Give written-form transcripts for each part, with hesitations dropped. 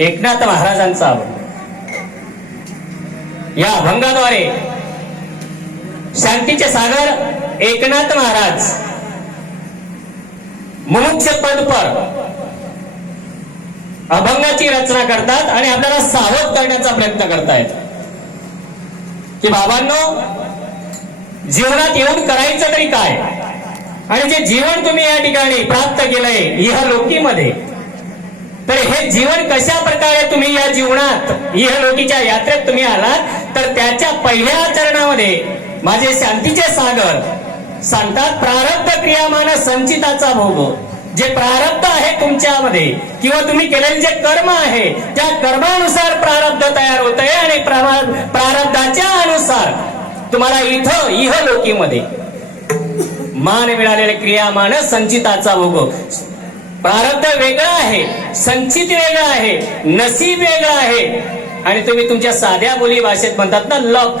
एकनाथ महाराजांचा अभंग. या अभंगाद्वारे शांतीचे सागर एकनाथ महाराज मुमुक्ष पद पर अभंगाची रचना करतात आणि आपल्याला सावध करण्याचा प्रयत्न करतायत की बाबांनो, जीवनात येऊन करायचं तरी काय, आणि जे जीवन तुम्ही या ठिकाणी प्राप्त केलंय इहलोकीमध्ये, तर हे जीवन कशा प्रकारे तुम्ही या जीवनात इहलोकीच्या यात्रेत तुम्ही आलात, तर त्याच्या पहिल्या चरणामध्ये माझे शांतीचे सागर सांगतात, प्रारब्ध क्रियामान संचिताचा भोग. जे प्रारब्ध आहे तुमच्यामध्ये किंवा तुम्ही केलेले जे कर्म आहे त्या कर्मानुसार प्रारब्ध तयार होत आहे, आणि प्रारब्धाच्या अनुसार तुम्हाला इथं इहलोकीमध्ये मान मिळालेले क्रियामान संचिताचा भोग. प्रारब्ध वेगळं आहे, संचित वेगळं आहे, नसीब वेगळं आहे, आणि तुम्ही तुमच्या साध्या बोली भाषेत म्हणतात ना लक,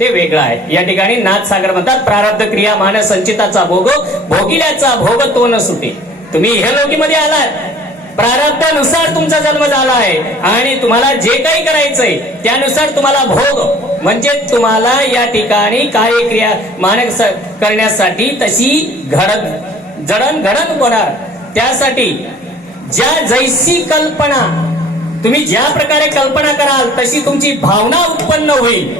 ते वेगळं आहे. या ठिकाणी नाथसागर म्हणतात, प्रारब्ध क्रिया मान संचिताचा भोग, भोगिल्याचा भोग तो न सुटे. तुम्ही इहलोकीमध्ये आलात, प्रारब्धानुसार तुमचा जन्म झाला आहे, आणि तुम्हाला जे काही करायचंय त्यानुसार तुम्हाला भोग, म्हणजे तुम्हाला या ठिकाणी कार्यक्रिया मानक करण्यासाठी तशी जडणघडण होणार. त्यासाठी ज्या जैसी कल्पना तुम्ही ज्या प्रकारे कल्पना कराल तशी तुमची भावना उत्पन्न होईल.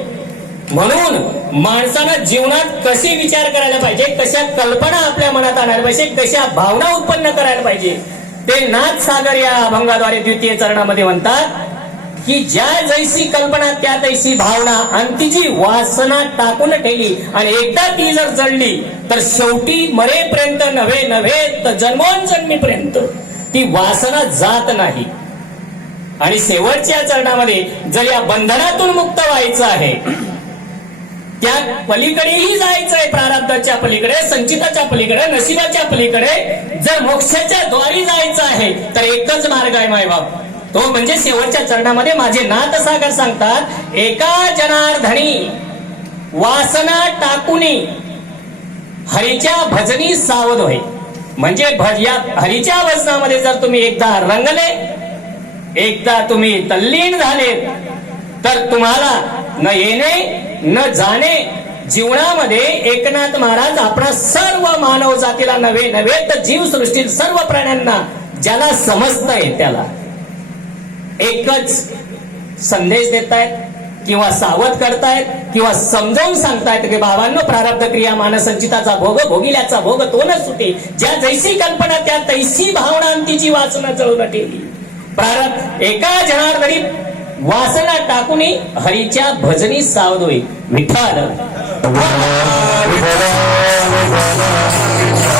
म्हणून माणसानं जीवनात कसे विचार करायला पाहिजे, कशा कल्पना आपल्या मनात आणायला पाहिजे, कशा भावना उत्पन्न करायला पाहिजे, ते नाथसागर या अभंगाद्वारे द्वितीय चरणामध्ये म्हणतात की ज्या जैसी कल्पना त्या तैसी भावना, आणि तिची वासना टाकून ठेवली, आणि एकदा ती जर जळली तर शेवटी मरेपर्यंत नव्हे तर जन्मोजन्मीपर्यंत ती वासना जात नाही. आणि शेवटच्या चरणामध्ये जर या बंधनातून मुक्त व्हायचं आहे, त्या पलीकडेही जायचंय, प्रारब्धाच्या पलीकडे, संचिताच्या पलीकडे, नशिबाच्या पलीकडे जर मोक्षाच्या द्वारी जायचं आहे तर एकच मार्ग आहे मायबाप, तो म्हणजे शेवटच्या चरणामध्ये माझे नाथसागर सांगतात, एका जनार्दनी वासना टाकुनी हरीच्या भजनी सावध होय. म्हणजे या हरीच्या भजनामध्ये जर तुम्ही एकदा रंगले, एकदा तुम्ही तल्लीन झाले, तर तुम्हाला न येणे न जाणे. जीवनामध्ये एकनाथ महाराज आपणा सर्व मानव जातीला नव्हे तर जीवसृष्टीत सर्व प्राण्यांना ज्याला समजतंय त्याला एकच संदेश देतायत, किंवा सावध करतायत, किंवा समजावून सांगतायत की बाबांनो, प्रारब्ध क्रिया मान संचिताचा भोग, भोगिल्याचा भोग तो न सुटे. ज्या जैसी कल्पना त्या तैसी भावना, तिची वासना जळून ठेवली. प्रारब्ध एका जनार्दनी वासना टाकुनी हरीच्या भजनी सावध होई. विठ्ठल